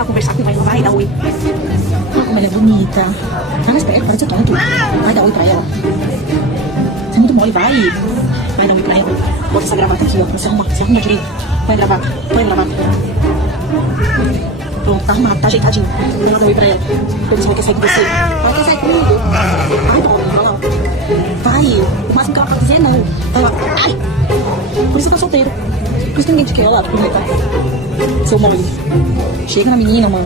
lá conversar com o pai, vai dar oi. Olha como ela é bonita. Tá mais perto, para de ser tonto. Vai dar oi pra ela. Você é muito mole, vai. Vai dar oi pra ela. Bota essa gravata aqui, ó. Se arruma direito. Vai gravar. Pronto, tá arrumado, tá ajeitadinho. Vai lá dar oi pra ela. Depois vai quer sair com você. Vai quer sair comigo. Vai, dona, vai lá. Vai. O máximo que ela pode dizer é não. Vai lá. Ai. Por isso eu tô solteiro. Por isso que ninguém te quer lá, bonita. Seu mole. Chega na menina, mano.